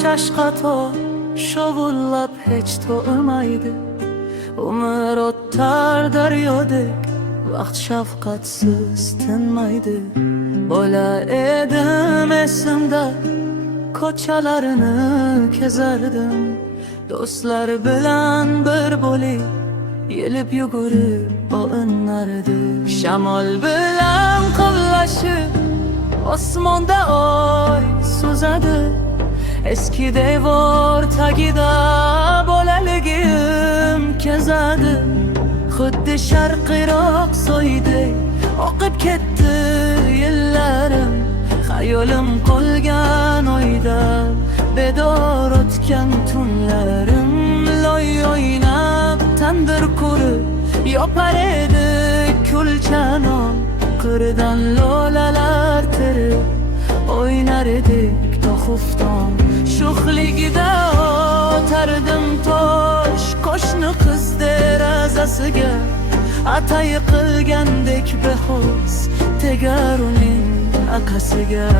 shashqato shovullab hech to'ymaydi. Umr o'tar daryodek, vaqt shafqatsiz tinmaydi. Bola edim esimda, ko'chalarini kezardim. Do'stlar bilan bir bo'lib, yelib yugurib o'ynardim. Shamol bilan qo'llashib, osmonda oy suzadi. Eski devor tagida bolaligim kezadi. Xuddi sharqiroq so'ydek oqib ketdi yillarim. Xayolim qolgan oyda bedor o'tgan tunlarim. Loy o'ynab tandir qurib yopar edi kulchanon. Qirdan lolalar terib o'ynar edik to'xufton. Sho'xligida otardim tosh qo'shni qiz derazasiga. Atay qilgandek behos tegar uning akasiga.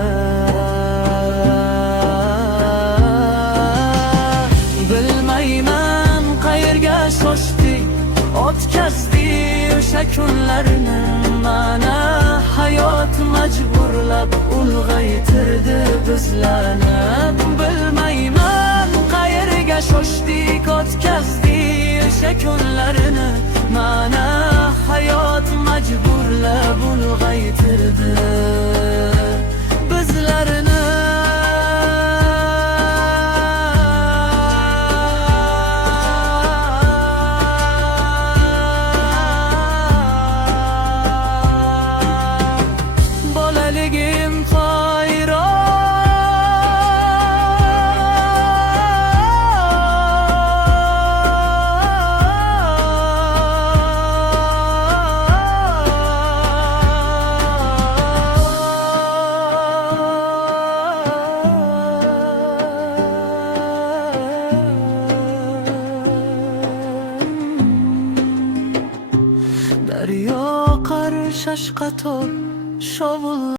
Bilmayman qayerga shoshdik, o'tkazdi o'sha kunlarni. Mana hayot majburlab ulg'aytirdi bizlarni. Bilmayman qayerga shoshdik, o'tkazdi o'sha kunlarini. Mana hayot majburlab ulg'aytirdi bizlarni. Bolaligim hayron, daryo qar shashqator shovul